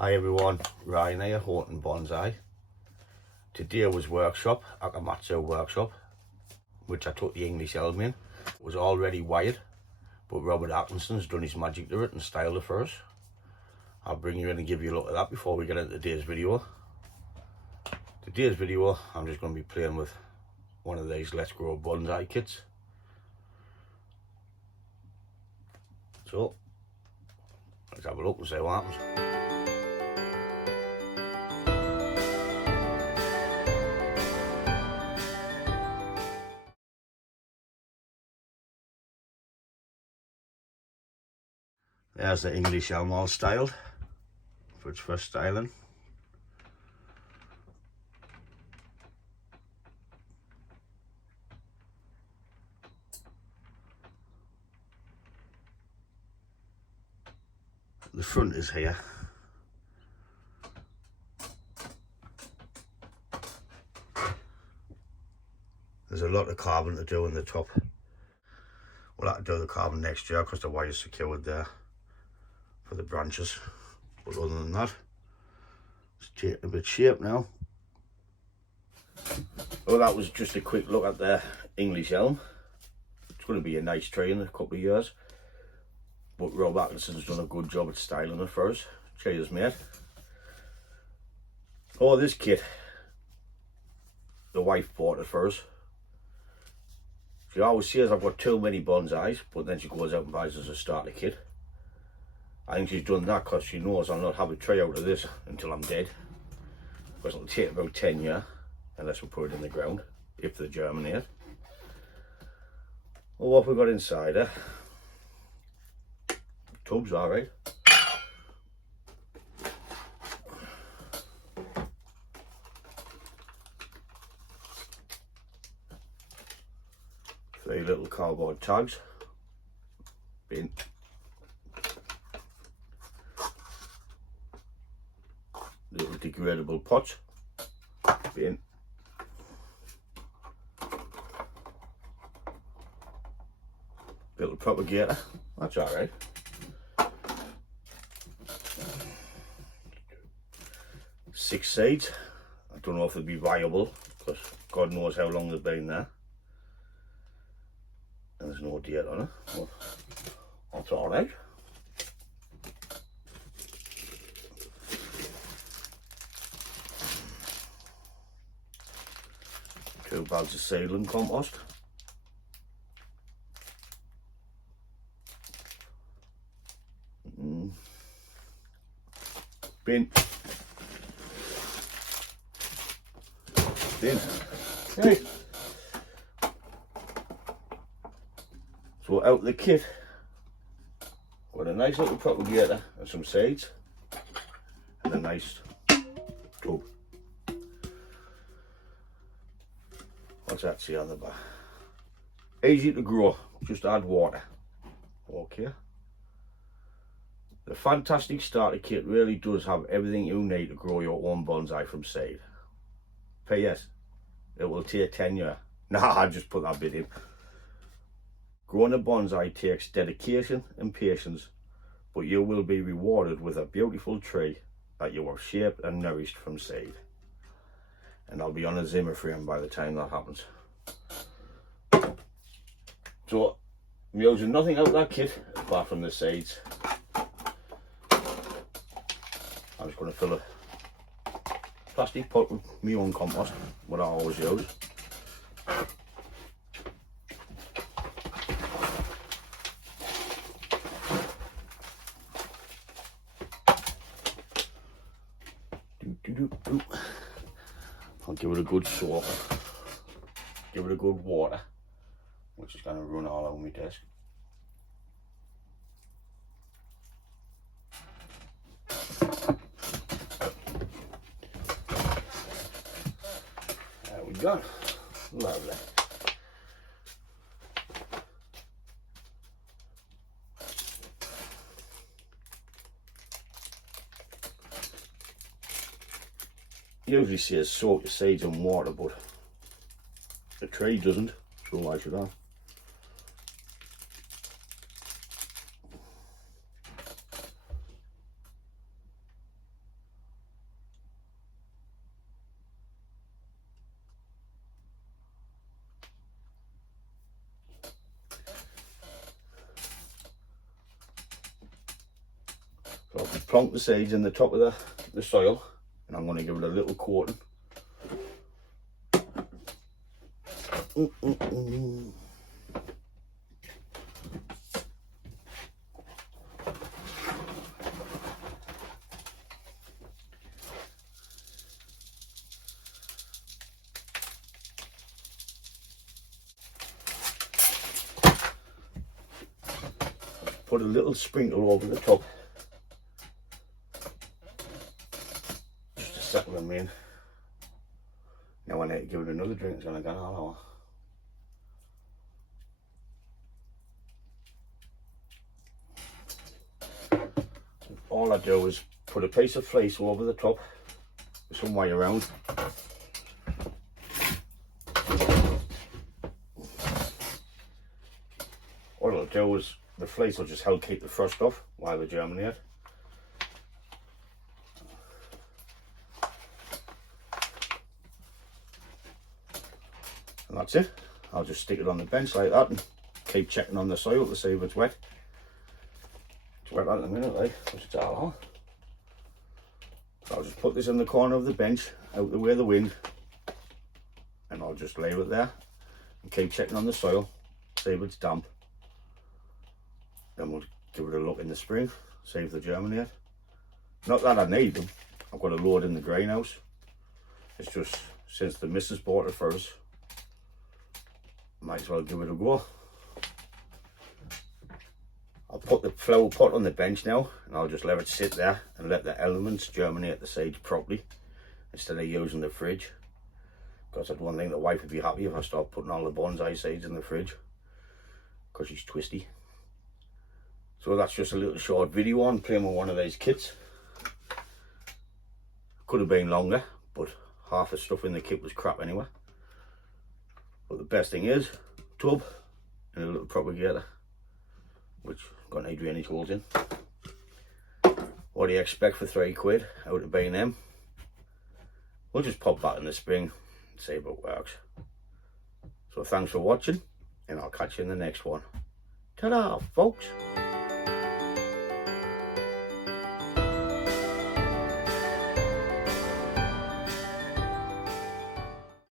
Hi everyone, Ryan here, Horton Bonsai. Today was workshop at the Matsu workshop, which I took the English elm in. It was already wired, but Robert Atkinson's done his magic to it and styled it for us. I'll bring you in and give you a look at that before we get into today's video. Today's video, I'm just going to be playing with one of these Let's Grow Bonsai kits. So, let's have a look and see what happens. There's the English elm all styled for its first styling. The front is here. There's a lot of carving to do in the top. We'll have to do the carving next year because the wire's secured there for the branches. But other than that, it's taking a bit shape now. Well, that was just a quick look at the English elm. It's going to be a nice tree in a couple of years. But Rob Atkinson's done a good job at styling it for us. Cheers, mate. Oh, this kit, the wife bought it for us. She always says I've got too many bonsais, but then she goes out and buys us a starter kit. I think she's done that because she knows I'll not have a tree out of this until I'm dead. Because it'll take about 10 years, unless we put it in the ground, if they germinate. Well, what have we got inside her? Tub's alright. Three little cardboard tags. Bin. Little degradable pots. Bin. Little propagator. That's alright. Six seeds. I don't know if they'll be viable because God knows how long they've been there. And there's no date on it. Well, that's alright. Two bags of seedling compost. Bin. Bin. Hey. So out the kit, got a nice little propagator and some seeds, and a nice tub. What's that say on the back? Easy to grow, just add water. Okay. The fantastic starter kit really does have everything you need to grow your own bonsai from seed. P.S. It will take 10 years. Nah, I just put that bit in. Growing a bonsai takes dedication and patience, but you will be rewarded with a beautiful tree that you have shaped and nourished from seed. And I'll be on a Zimmer frame by the time that happens. So, I'm using nothing out of that kit apart from the seeds. I'm just going to fill a plastic pot with my own compost, what I always use. I'll give it a good soak, give it a good water, which is going to run all over my desk. There we go, lovely. Usually says soak your seeds in water, but the tree doesn't, so why should I? plonk the seeds in the top of the soil, and I'm going to give it a little coating. Put a little sprinkle over the top, just to settle them in. Now I need to give it another drink, it's going to go all over. All I do is put a piece of fleece over the top, some way around. What I'll do is the fleece will just help keep the frost off while they germinate. And that's it. I'll just stick it on the bench like that and keep checking on the soil to see if it's wet. It's wet at the minute, like, because it's all on. So I'll just put this in the corner of the bench, out the way of the wind, and I'll just leave it there and keep checking on the soil, see if it's damp. Then we'll give it a look in the spring, see if they germinate. Not that I need them, I've got a load in the greenhouse. It's just, since the missus bought it for us, might as well give it a go. I'll put the flower pot on the bench now, and I'll just let it sit there and let the elements germinate the seeds properly, instead of using the fridge. Because I don't think the wife would be happy if I start putting all the bonsai seeds in the fridge, because she's twisty. So that's just a little short video on playing with one of these kits. Could have been longer, but half the stuff in the kit was crap anyway. But the best thing is, tub and a little propagator, which got any drainage holes in. What do you expect for £3 out of B&M? We'll just pop that in the spring and see if it works. So thanks for watching, and I'll catch you in the next one. Ta-da, folks.